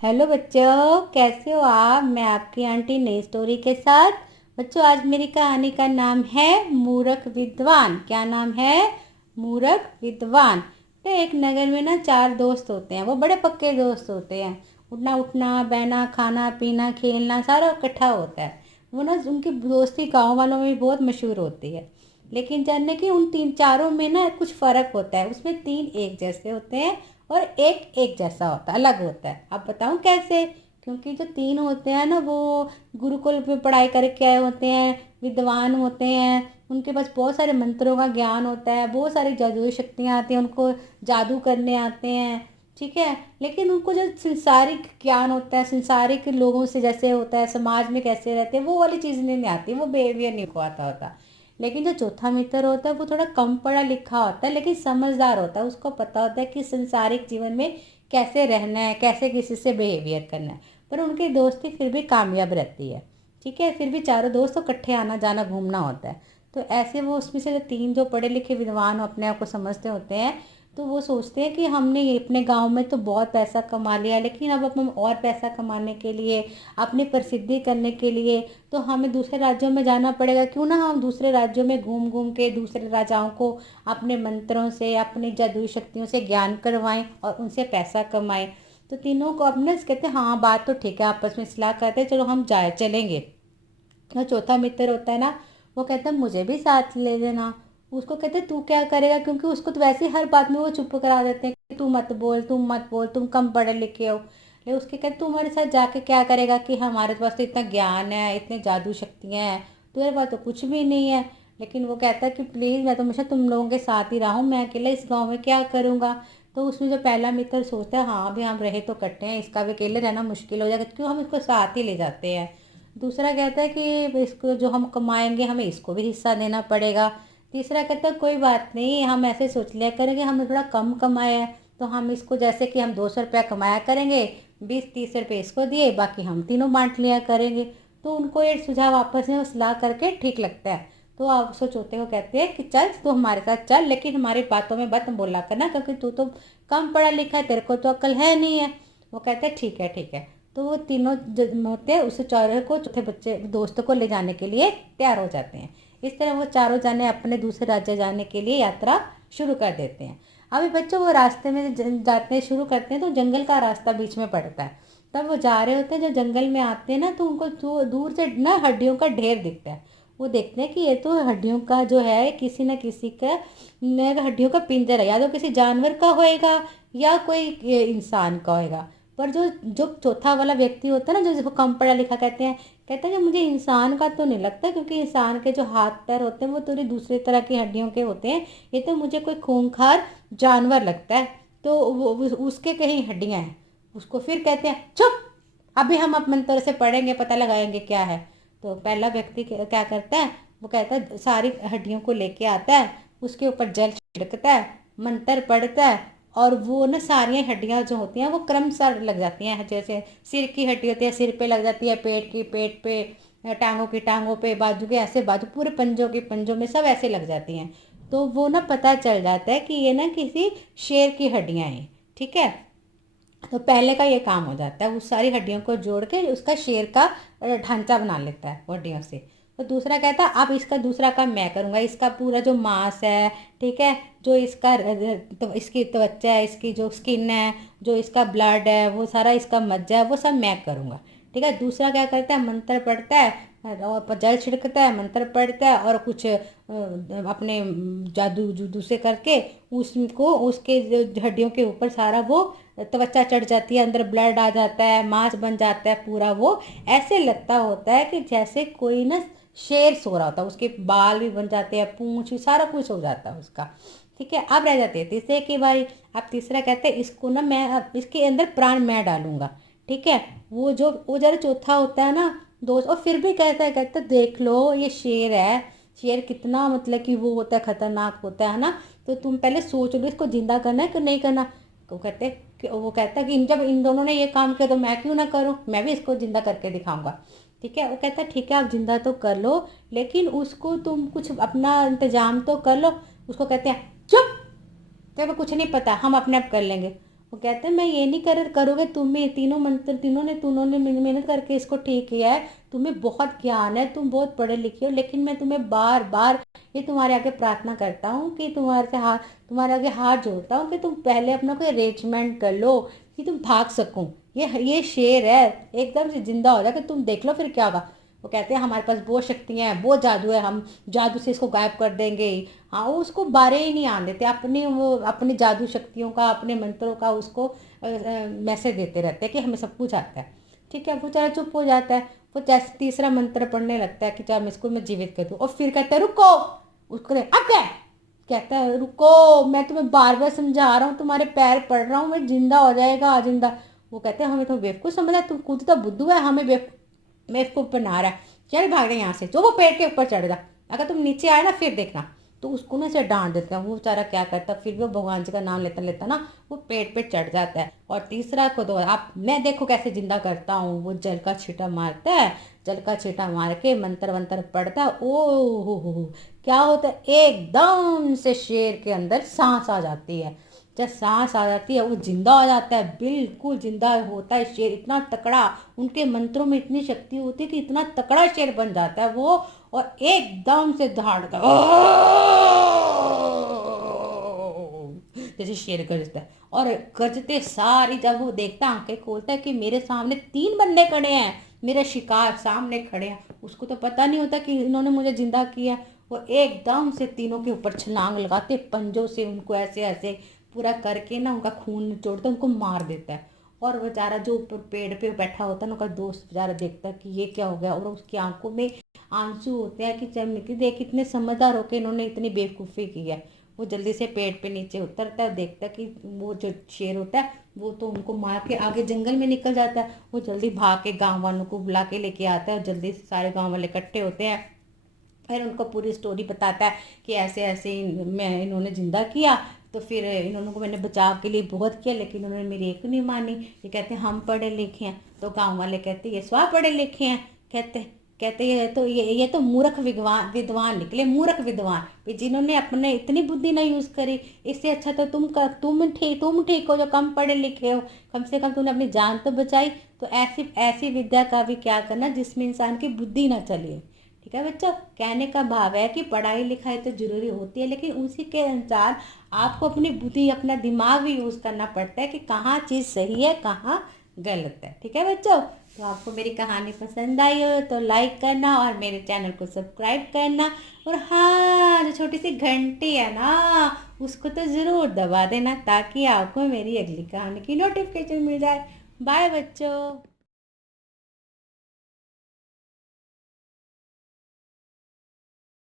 Hello बच्चों, कैसे हो आप। मैं आपकी आंटी नई स्टोरी के साथ। बच्चों, आज मेरी कहानी का नाम है मूर्ख विद्वान। क्या नाम है? मूर्ख विद्वान। तो एक नगर में ना चार दोस्त होते हैं। वो बड़े पक्के दोस्त होते हैं। उठना उठना, बहना, खाना पीना, खेलना सारा इकट्ठा होता है। वो ना उनकी दोस्ती गांव वालों में भी बहुत मशहूर होती है। लेकिन जानने की उन तीन चारों में ना कुछ फ़र्क होता है। उसमें तीन एक जैसे होते हैं और एक एक जैसा होता है, अलग होता है। अब बताऊं कैसे? क्योंकि जो तीन होते हैं ना, वो गुरुकुल में पढ़ाई करके आए होते हैं, विद्वान होते हैं। उनके पास बहुत सारे मंत्रों का ज्ञान होता है, बहुत सारी जादुई शक्तियाँ आती हैं उनको, जादू करने आते हैं। ठीक है। लेकिन उनको जो संसारिक ज्ञान होता है, संसारिक लोगों से जैसे होता है, समाज में कैसे रहते हैं, वो वाली चीज़ नहीं आती, वो बिहेवियर नहीं को आता होता। लेकिन जो चौथा मित्र होता है वो थोड़ा कम पढ़ा लिखा होता है, लेकिन समझदार होता है। उसको पता होता है कि संसारिक जीवन में कैसे रहना है, कैसे किसी से बिहेवियर करना है। पर उनकी दोस्ती फिर भी कामयाब रहती है। ठीक है। फिर भी चारों दोस्त को इकट्ठे आना जाना घूमना होता है। तो ऐसे वो उसमें से जो तीन जो पढ़े लिखे विद्वान अपने आप को समझते होते हैं, तो वो सोचते हैं कि हमने ये अपने गांव में तो बहुत पैसा कमा लिया, लेकिन अब हम और पैसा कमाने के लिए, अपनी प्रसिद्धि करने के लिए, तो हमें दूसरे राज्यों में जाना पड़ेगा। क्यों ना हम दूसरे राज्यों में घूम घूम के दूसरे राजाओं को अपने मंत्रों से, अपनी जादुई शक्तियों से ज्ञान करवाएं और उनसे पैसा कमाएं। तो तीनों को अपने कहते हैं हाँ बात तो ठीक है, आपस में सलाह करते हैं, चलो हम जाए चलेंगे। और चौथा मित्र होता है ना, वो कहता है मुझे भी साथ ले लेना। उसको कहते हैं तू क्या करेगा, क्योंकि उसको तो वैसे ही हर बात में वो चुप करा देते हैं कि तू मत बोल, तुम मत बोल, तुम कम पढ़े लिखे हो। लेकिन उसके कहते तू हमारे साथ जाके क्या करेगा, कि हमारे पास तो इतना ज्ञान है, इतने जादू शक्तियाँ हैं, तुम्हारे पास तो कुछ भी नहीं है। लेकिन वो कहता है कि प्लीज़ मैं तो हमेशा तुम लोगों के साथ ही रहा हूँ, मैं अकेला इस गाँव में क्या करूँगा। तो उसमें जो पहला मित्र सोचता है हाँ अभी हम रहे तो कट्टे हैं, इसका भी अकेले रहना मुश्किल हो जाएगा, क्यों हम इसको साथ ही ले जाते हैं। दूसरा कहता है कि इसको जो हम कमाएंगे हमें इसको भी हिस्सा देना पड़ेगा। तीसरा कहता है कोई बात नहीं, हम ऐसे सोच लिया करेंगे, हमने थोड़ा कम कमाया है तो हम इसको, जैसे कि हम 200 रुपया कमाया करेंगे, 20-30 रुपये इसको दिए, बाकी हम तीनों बांट लिया करेंगे। तो उनको ये सुझाव आपस में सलाह करके ठीक लगता है। तो आप उसको चौथे को कहते हैं कि चल तू हमारे साथ चल, लेकिन हमारी बातों में मत बोला करना, क्योंकि तू तो कम पढ़ा लिखा है, तेरे को तो अक्ल है नहीं है। वो कहते हैं ठीक है ठीक है। तो वो तीनों होते हैं उस चौरे को, चौथे बच्चे दोस्तों को ले जाने के लिए तैयार हो जाते हैं। इस तरह वो चारों जाने अपने दूसरे राज्य जाने के लिए यात्रा शुरू कर देते हैं। अभी बच्चों वो रास्ते में जाते शुरू करते हैं तो जंगल का रास्ता बीच में पड़ता है। तब वो जा रहे होते हैं, जब जंगल में आते हैं ना, तो उनको दूर से ना हड्डियों का ढेर दिखता है। वो देखते हैं कि ये तो हड्डियों का जो है किसी न किसी का हड्डियों का पिंजर है, या तो किसी जानवर का होएगा या कोई इंसान का होएगा। पर जो जो चौथा वाला व्यक्ति होता है ना, जो जिसको कम पढ़ा लिखा कहते हैं, कहता है कि मुझे इंसान का तो नहीं लगता, क्योंकि इंसान के जो हाथ पैर होते हैं वो थोड़ी दूसरी तरह की हड्डियों के होते हैं, ये तो मुझे कोई खूंखार जानवर लगता है। तो वो उसके कहीं हड्डियां हैं। उसको फिर कहते हैं चुप, अभी हम अब मंत्र से पढ़ेंगे, पता लगाएंगे क्या है। तो पहला व्यक्ति क्या करता है, वो कहता है सारी हड्डियों को लेके आता है, उसके ऊपर जल छिड़कता है, मंत्र पढ़ता है, और वो ना सारी हड्डियां जो होती हैं वो क्रमशः लग जाती हैं। जैसे सिर की हड्डी होती है सिर पे लग जाती है, पेट की पेट पे, टांगों की टांगों पे, बाजू के ऐसे बाजू, पूरे पंजों की पंजों में, सब ऐसे लग जाती हैं। तो वो ना पता चल जाता है कि ये ना किसी शेर की हड्डियां हैं। ठीक है। तो पहले का ये काम हो जाता है, उस सारी हड्डियों को जोड़ के उसका शेर का ढांचा बना लेता है हड्डियों से। तो दूसरा कहता है अब इसका दूसरा काम मैं करूँगा, इसका पूरा जो मांस है, ठीक है, जो इसका तो इसकी त्वचा है, इसकी जो स्किन है, जो इसका ब्लड है, वो सारा इसका मज्जा है, वो सब मैं करूँगा। ठीक है। दूसरा क्या करता है, मंत्र पढ़ता है और जल छिड़कता है, मंत्र पढ़ता है और कुछ अपने जादू जुदू से करके उसको उसके हड्डियों के ऊपर सारा वो त्वचा चढ़ जाती है, अंदर ब्लड आ जाता है, मांस बन जाता है पूरा। वो ऐसे लगता होता है कि जैसे कोई ना शेर सो रहा होता है, उसके बाल भी बन जाते हैं, पूंछ भी, सारा कुछ हो जाता है उसका। ठीक है। अब रह जाती है तीसरे की बारी। अब तीसरा कहते हैं इसको ना मैं अब इसके अंदर प्राण मैं डालूंगा। ठीक है। वो जरा चौथा होता है ना दोस्त, और फिर भी कहता है देख लो ये शेर है, शेर कितना मतलब कि वो होता है, खतरनाक होता है ना। तो तुम पहले सोच लो इसको जिंदा करना है कि नहीं करना। वो कहता है कि जब इन दोनों ने ये काम किया तो मैं क्यों ना करूं, मैं भी इसको जिंदा करके दिखाऊंगा। ठीक है। वो कहता है ठीक है आप जिंदा तो कर लो, लेकिन उसको तुम कुछ अपना इंतजाम तो कर लो। उसको कहते हैं चुप, तेरे को कुछ नहीं पता, हम अपने आप कर लेंगे। वो वो कहते हैं मैं ये नहीं करोगे, तुम्हें तीनों ने मेहनत करके इसको ठीक किया है, तुम्हें बहुत ज्ञान है, तुम बहुत पढ़े लिखे हो, लेकिन मैं तुम्हें बार बार ये तुम्हारे आगे प्रार्थना करता हूँ कि तुम्हारे आगे हाथ जोड़ता हूँ कि तुम पहले अपना कोई अरेंजमेंट कर लो कि तुम भाग सको। ये शेर है, एकदम से जिंदा हो जाए कि तुम देख लो फिर क्या होगा। वो कहते हैं हमारे पास वो शक्तियाँ हैं, वो जादू है, हम जादू से इसको गायब कर देंगे। हाँ, वो उसको बारे ही नहीं आने देते, अपनी जादू शक्तियों का, अपने मंत्रों का उसको मैसेज देते रहते हैं कि हमें सब कुछ आता है। ठीक है, वो बेचारा चुप हो जाता है। वो जैसे तीसरा मंत्र पढ़ने लगता है कि चाहे मैं इसको मैं जीवित कर दूँ, और फिर कहता है रुको। उसको अब क्या कहता है, रुको, मैं तुम्हें बार बार समझा रहा हूँ, तुम्हारे पैर पड़ रहा हूँ, मैं जिंदा हो जाएगा जिंदा। वो कहते हैं हमें तो बेवकूफ़ समझा, तुम खुद तो बुद्धू है, हमें बेवकूफ़ बना रहा है, चल भाग रहे यहाँ से, जो वो पेड़ के ऊपर चढ़ जा, अगर तुम नीचे आए ना फिर देखना। तो उसको ना से डांट देते हैं। वो बेचारा क्या करता, फिर भी वो भगवान जी का नाम लेता लेता ना वो पेड़ पे चढ़ जाता है। और तीसरा को तो आप मैं देखो कैसे जिंदा करता हूँ, वो जल का छींटा मारता है, जल का छींटा मार के मंत्र वंत्र पढ़ता है। ओ हो, क्या होता है, एकदम से शेर के अंदर सांस आ जाती है। जब सांस आ जाती है वो जिंदा हो जाता है, बिल्कुल जिंदा होता है शेर, इतना तकड़ा, उनके मंत्रों में इतनी शक्ति होती है कि इतना तकड़ा शेर बन जाता है वो। और एकदम से दहाड़ता जैसे शेर गरजता है, और गरजते सारी जब वो देखता है, आंखें खोलता है कि मेरे सामने तीन बंदे खड़े हैं, मेरे शिकार सामने खड़े हैं। उसको तो पता नहीं होता कि इन्होंने मुझे जिंदा किया। वो एकदम से तीनों के ऊपर छलांग लगाते, पंजों से उनको ऐसे ऐसे पूरा करके ना उनका खून निचोड़ता, उनको मार देता है। और बेचारा जो ऊपर पेड़ पे बैठा होता है ना, उनका दोस्त बेचारा देखता है कि ये क्या हो गया, और उसकी आंखों में आंसू होते हैं कि चमकी देख इतने समझदार होकर इन्होंने इतनी बेवकूफ़ी की है। वो जल्दी से पेड़ पे नीचे उतरता है, देखता है कि वो जो शेर होता है वो तो उनको मार के आगे जंगल में निकल जाता है। वो जल्दी भाग के गाँव वालों को बुला के लेके आता है, और जल्दी से सारे गाँव वाले इकट्ठे होते हैं। फिर उनको पूरी स्टोरी बताता है कि ऐसे ऐसे मैं इन्होंने ज़िंदा किया, तो फिर इन्होंने को मैंने बचाव के लिए बहुत किया, लेकिन उन्होंने मेरी एक नहीं मानी। ये कहते हैं हम पढ़े लिखे हैं, तो गांव वाले कहते हैं ये स्वा पढ़े लिखे हैं। कहते कहते ये तो मूर्ख विद्वान विद्वान निकले, मूर्ख विद्वान जिन्होंने अपने इतनी बुद्धि नहीं यूज़ करी। इससे अच्छा तो तुम ठीक हो जो कम पढ़े लिखे हो, कम से कम तुमने अपनी जान तो बचाई। तो ऐसी ऐसी विद्या का भी क्या करना जिसमें इंसान की बुद्धि ना चले। ठीक है बच्चों, कहने का भाव है कि पढ़ाई लिखाई तो जरूरी होती है, लेकिन उसी के अनुसार आपको अपनी बुद्धि, अपना दिमाग भी यूज़ करना पड़ता है कि कहाँ चीज़ सही है, कहाँ गलत है। ठीक है बच्चों, तो आपको मेरी कहानी पसंद आई हो तो लाइक करना और मेरे चैनल को सब्सक्राइब करना। और हाँ, जो छोटी सी घंटी है ना उसको तो ज़रूर दबा देना, ताकि आपको मेरी अगली कहानी की नोटिफिकेशन मिल जाए। बाय बच्चों।